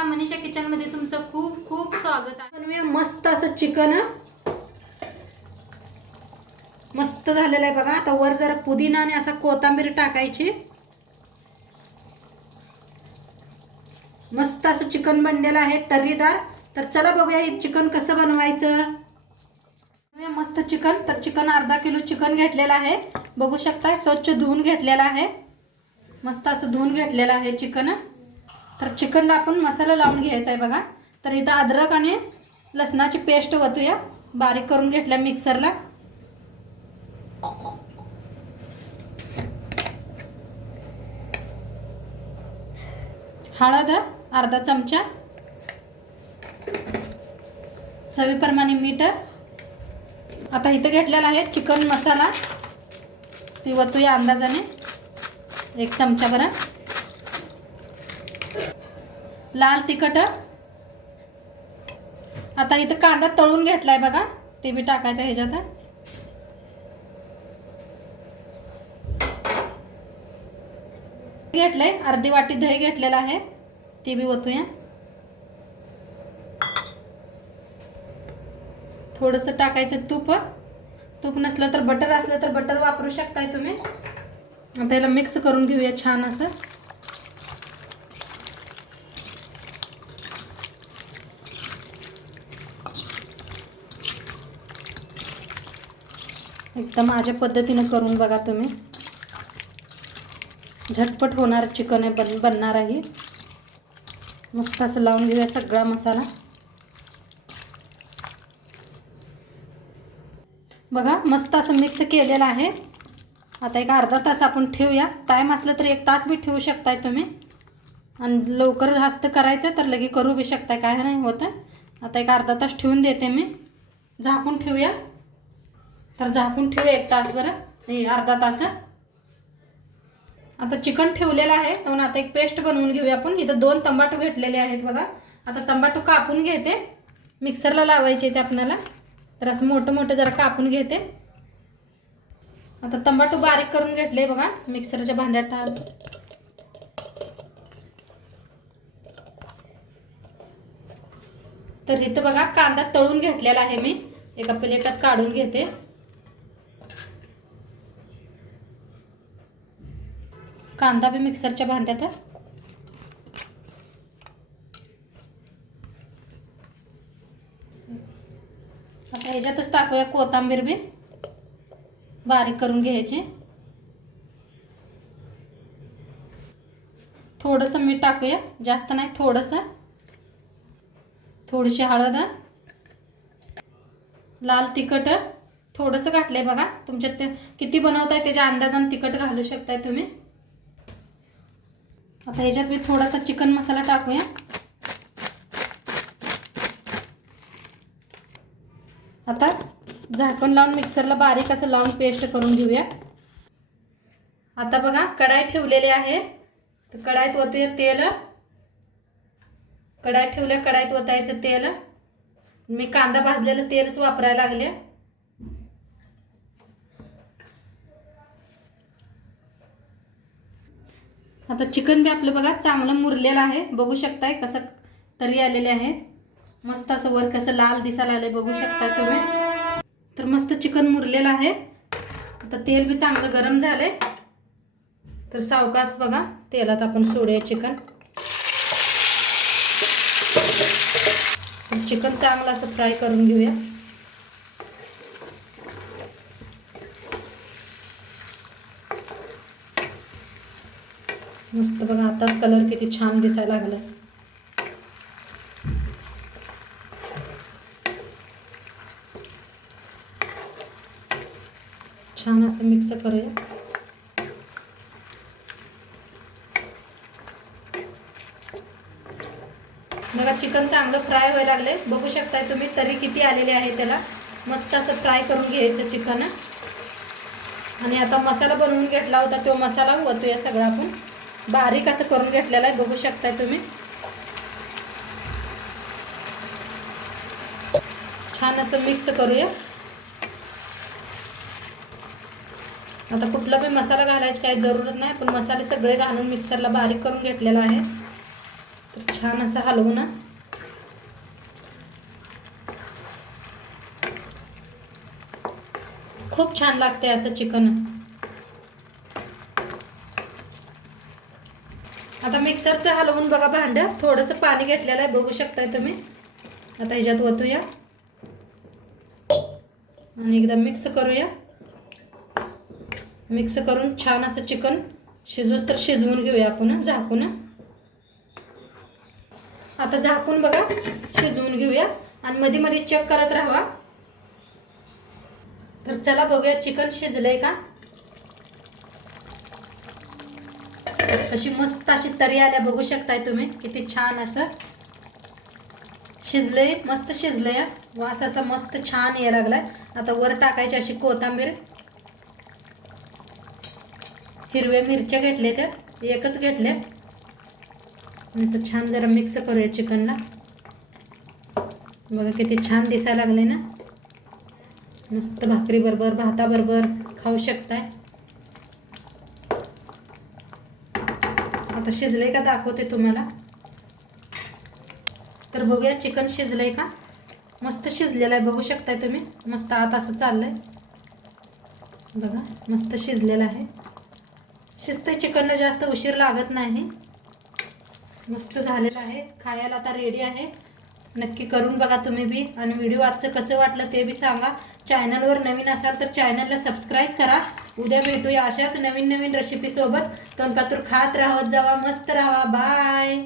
मध्ये तुमचं खूप खूप स्वागत आहे. बनवूया मस्त असं चिकन. मस्त झालेलं आहे बघा. आता वर जरा पुदिना आणि असा कोथांबीर टाकायची. मस्त असं चिकन बनलेलं आहे तर्रीदार. तर चला बघूया हे चिकन कसं बनवायचं. मस्त चिकन. तर चिकन अर्धा किलो चिकन घेतलेलं आहे. बघू शकताय स्वच्छ धुवून घेतलेलं आहे. मस्त असं धुवून घेतलेलं आहे चिकन. तर चिकनला आपण मसाला लावून घ्यायचा आहे बघा. तर इथं अद्रक आणि लसणाची पेस्ट ओतूया बारीक करून घेतल्या मिक्सरला. हळद अर्धा चमचा. चवीप्रमाणे मीठ. आता इथं घेतलेला आहे चिकन मसाला. ती वतूया अंदाजाने. एक चमचा बरं लाल तिखट आता इथं कांदा तळून घेतलाय बघा. ते बी टाकायचं ह्याच्यात घेतलंय. अर्धी वाटी दही घेतलेलं आहे. ते बी ओतूया. थोडंसं टाकायचं तूप तूप नसलं तर बटर असलं तर बटर वापरू शकताय तुम्ही. आता याला मिक्स करून घेऊया छान असं. एकदम माझ्या पद्धतीनं करून बघा तुम्ही. झटपट होणार चिकन आहे बन बनणार आहे. मस्त असं लावून घेऊया सगळा मसाला. बघा मस्त असं मिक्स केलेलं आहे. आता एक अर्धा तास आपण ठेवूया. टाईम असलं तर एक तास बी ठेवू शकताय तुम्ही. आणि लवकर जास्त करायचं तर लगे करू बी शकताय. काय नाही होतं. आता एक अर्धा तास ठेवून देते मी. झाकून ठेवूया. तर झाकून ठेवू एक तास बरं. नाही अर्धा तास आता चिकन ठेवलेलं आहे. म्हणून आता एक पेस्ट बनवून घेऊया आपण. इथं दोन तंबाटू घेतलेले आहेत बघा. आता तंबाटू कापून घेते. मिक्सरला लावायचे ते आपल्याला. तर असं मोठं मोठं जरा कापून घेते. आता तंबाटू बारीक करून घेतले बघा. मिक्सरच्या भांड्यात टाळ तर इथं बघा कांदा तळून घेतलेला आहे मी. एका प्लेटात काढून घेते. कांदा बी मिक्सरच्या भांड्यात आता ह्याच्यातच टाकूया कोथांबीर बी. बारीक करून घ्यायची. थोडंसं मीठ टाकूया. जास्त नाही थोडंसं. थोडीशी हळद. लाल तिखट. थोडंसं घातलंय बघा. तुमच्यात ते किती बनवताय त्याच्या अंदाजानं तिखट घालू शकताय तुम्ही. आता ह्याच्यात मी थोडासा चिकन मसाला टाकूया. आता झाकण लावून मिक्सरला बारीक असं लावून पेस्ट करून घेऊया. आता बघा कढाई ठेवलेली आहे. तर कढाईत ओतूया तेल. कढाईत ठेवल्या कढाईत ओतायचं तेल. मी कांदा भाजलेलं तेलच वापरायला लागले. आता चिकन बी आपलं बघा चांगलं मुरलेलं आहे. बघू शकताय कसं तरी आलेले आहे. मस्त असं वर कसं लाल दिसायला आलं बघू शकताय तुम्ही. तर मस्त चिकन मुरलेलं आहे. आता तेल बी चांगलं गरम झालंय. तर सावकाश बघा तेलात आपण सोडूया चिकन. चिकन चांगलं असं फ्राय करून घेऊया. मस्त बघा आताच कलर किती छान दिसायला लागला छान असं मिक्स करूया. बघा चिकन चांगलं फ्राय व्हायला लागले बघू शकताय तुम्ही तरी किती आलेले आहे त्याला. मस्त असं फ्राय करून घ्यायचं चिकन आणि आता मसाला बनवून घेतला होता तो मसाला वतूया सगळा आपण. बारीक असं करून घेतलेलं आहे. बघू शकताय तुम्ही. छान असं मिक्स करूया. आता कुठला पण मसाला घालायची काही जरूरत नाही पण मसाले सगळे घालून मिक्सरला बारीक करून घेतलेला आहे. तर छान असं हलवू ना खूप छान लागते असं चिकन. आता मिक्सरचं हलवून बघा भांडं. थोडंसं पाणी घेतलेलं आहे बघू शकताय तुम्ही. आता ह्याच्यात ओतूया. आणि एकदा मिक्स करूया. मिक्स करून छान असं चिकन शिजूस तर शिजवून घेऊया आपण झाकून आता झाकून बघा शिजवून घेऊया. आणि मध्ये मध्ये चेक करत राहावा तर चला बघूया चिकन शिजलंय का? कशी मस्त अशी तरी आल्या बघू शकताय तुम्ही. किती छान असं शिजलंय मस्त शिजलंय वास असा मस्त छान यायला लागलाय. आता वर टाकायची अशी कोथांबीर. हिरव्या मिरच्या घेतल्या त्या एकच घेतल्या. तर छान जरा मिक्स करूया चिकनला. बघा किती छान दिसायला लागले ना. मस्त भाकरीबरोबर भाताबरोबर खाऊ शकताय. आता शिजले का दाखवते तुम्हाला. तर बघूया चिकन शिजलंय का? मस्त शिजलेलं आहे बघू शकताय तुम्ही. मस्त आत असं चाललं आहे बघा मस्त शिजलेलं आहे. शिजतंय चिकनला जास्त उशीर लागत नाही. मस्त झालेलं आहे. खायला आता रेडी आहे. नक्की करून बघा तुम्ही बी. आणि व्हिडिओ आजचं कसं वाटलं ते बी सांगा. चॅनलवर नवीन असाल तर चॅनलला सबस्क्राईब करा. उद्या भेटूया अशाच नवीन नवीन रेसिपीसोबत तोंडपातूर खात राहत जावा मस्त राहा. बाय